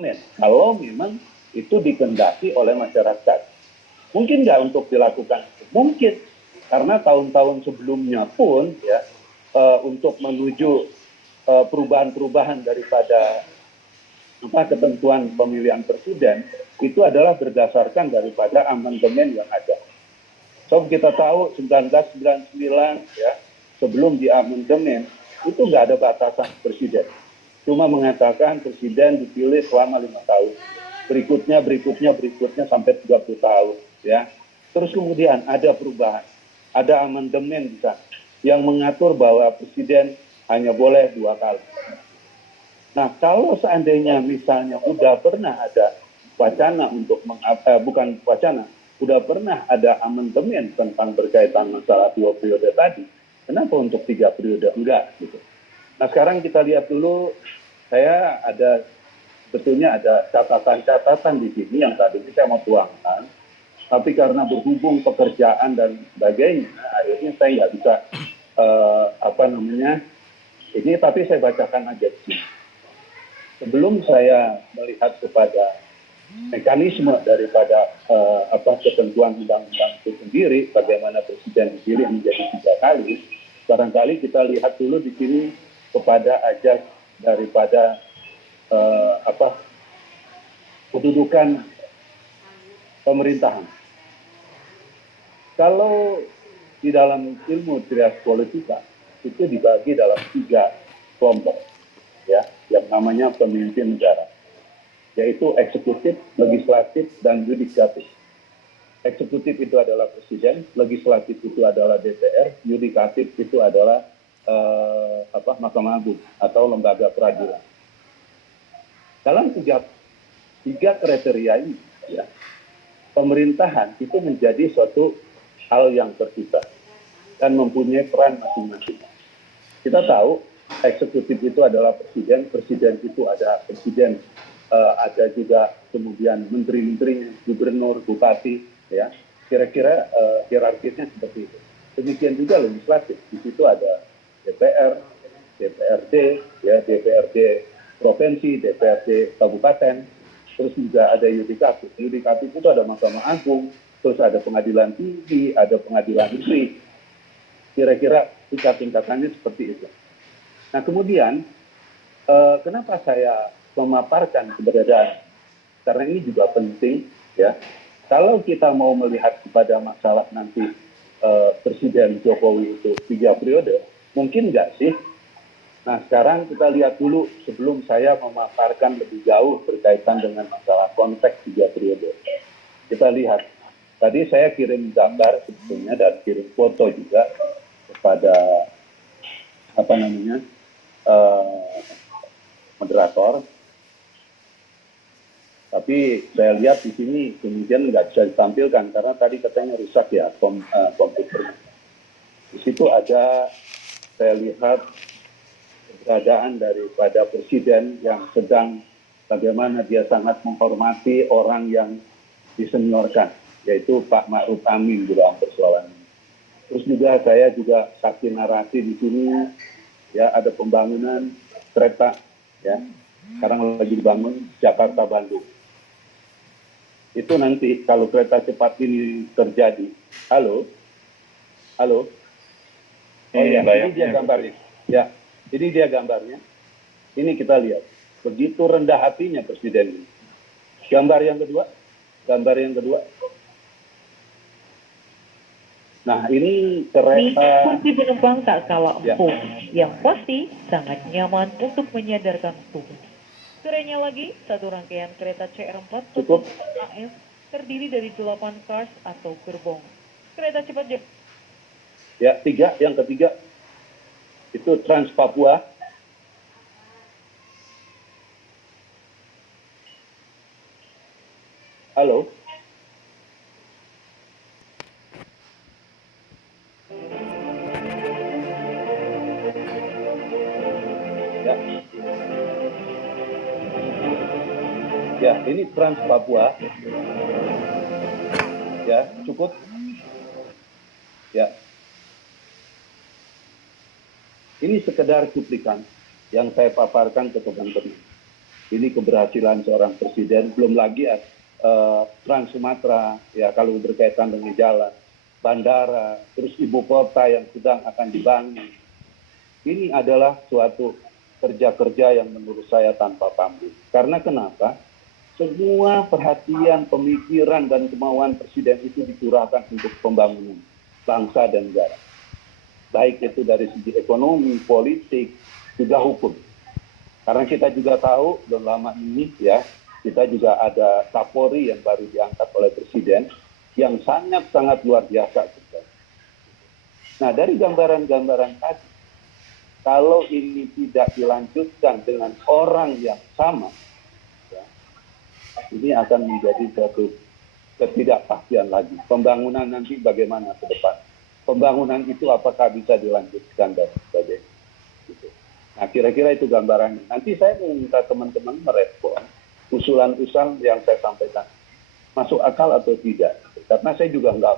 amandemen kalau memang itu dikehendaki oleh masyarakat. Mungkin nggak untuk dilakukan? Mungkin, karena tahun-tahun sebelumnya pun ya untuk menuju perubahan-perubahan daripada ketentuan pemilihan presiden itu adalah berdasarkan daripada amandemen yang ada. So kita tahu 1999 ya sebelum di amandemen itu nggak ada batasan presiden, cuma mengatakan presiden dipilih selama 5 tahun, berikutnya sampai 30 tahun ya. Terus kemudian ada perubahan, ada amandemen di sana yang mengatur bahwa presiden hanya boleh 2 kali. Nah, kalau seandainya misalnya udah pernah ada wacana untuk bukan wacana, udah pernah ada amandemen tentang berkaitan masalah 2 periode tadi, kenapa untuk 3 periode enggak gitu? Nah, sekarang kita lihat dulu, saya ada sebetulnya ada catatan-catatan di sini yang tadi saya mau tuangkan, tapi karena berhubung pekerjaan dan sebagainya, akhirnya saya nggak bisa ini, tapi saya bacakan aja di sini. Sebelum saya melihat kepada mekanisme daripada ketentuan undang-undang itu sendiri, bagaimana presiden dipilih menjadi 3 kali, barangkali kita lihat dulu di sini kepada ajas daripada kedudukan pemerintahan. Kalau di dalam ilmu trias politika itu dibagi dalam 3 kelompok, ya, yang namanya pemimpin negara, yaitu eksekutif, legislatif, dan yudikatif. Eksekutif itu adalah presiden, legislatif itu adalah DPR, yudikatif itu adalah Mahkamah Agung atau lembaga peradilan. Dalam tiga kriteria ini, ya, pemerintahan itu menjadi suatu hal yang terpisah dan mempunyai peran masing-masing. Kita tahu eksekutif itu adalah presiden, presiden itu ada presiden, ada juga kemudian menteri-menteri, gubernur, bupati, ya, kira-kira hierarkisnya seperti itu. Demikian juga legislatif, di situ ada DPR, DPRD, ya, DPRD provinsi, DPRD kabupaten, terus juga ada yudikatif. Yudikatif itu ada Mahkamah Agung, terus ada pengadilan tinggi, ada pengadilan negeri. Kira-kira tingkat-tingkatannya seperti itu. Nah, kemudian kenapa saya memaparkan keberadaan? Karena ini juga penting, ya. Kalau kita mau melihat kepada masalah nanti Presiden Jokowi itu 3 periode, mungkin nggak sih? Nah, sekarang kita lihat dulu sebelum saya memaparkan lebih jauh berkaitan dengan masalah konteks 3 periode. Kita lihat, tadi saya kirim gambar sebetulnya dan kirim foto juga kepada moderator. Tapi saya lihat di sini kemudian nggak bisa ditampilkan karena tadi katanya rusak ya komputernya. Di situ ada, saya lihat keberadaan daripada presiden yang sedang bagaimana dia sangat menghormati orang yang diseniorkan, yaitu Pak Ma'ruf Amin di dalam persoalan ini. Terus juga saya juga saksi narasi di sini, ya, ada pembangunan kereta, ya, sekarang lagi dibangun Jakarta Bandung. Itu nanti kalau kereta cepat ini terjadi, halo, oh ya, ini dia gambarnya, ya. Ini dia gambarnya. Ini kita lihat. Begitu rendah hatinya presiden ini. Gambar yang kedua. Nah, ini kereta. Kursi penumpang tak kalah empuk, yang pasti sangat nyaman untuk menyadarkan tubuh. Kerennya lagi, satu rangkaian kereta CR4 Cukup. AF terdiri dari 8 cars atau gerbong. Kereta cepat Ya, 3. Yang ketiga itu Trans Papua. Halo. Ya. Ya, ini Trans Papua. Ya, cukup. Ya. Ini sekedar cuplikan yang saya paparkan ke teman-teman. Ini keberhasilan seorang presiden, belum lagi Trans Sumatera, ya kalau berkaitan dengan jalan, bandara, terus ibu kota yang sedang akan dibangun. Ini adalah suatu kerja-kerja yang menurut saya tanpa pamrih. Karena kenapa? Semua perhatian, pemikiran, dan kemauan presiden itu dicurahkan untuk pembangunan bangsa dan negara. Baik itu dari segi ekonomi, politik, juga hukum. Karena kita juga tahu, belum lama ini ya, kita juga ada Kapolri yang baru diangkat oleh presiden, yang sangat-sangat luar biasa. Nah, dari gambaran-gambaran tadi, kalau ini tidak dilanjutkan dengan orang yang sama, ya, ini akan menjadi suatu ketidakpastian lagi. Pembangunan nanti bagaimana ke depan? Pembangunan itu apakah bisa dilanjutkan dan sebagainya. Gitu. Nah, kira-kira itu gambarannya. Nanti saya meminta teman-teman merespon usulan-usulan yang saya sampaikan. Masuk akal atau tidak. Karena saya juga nggak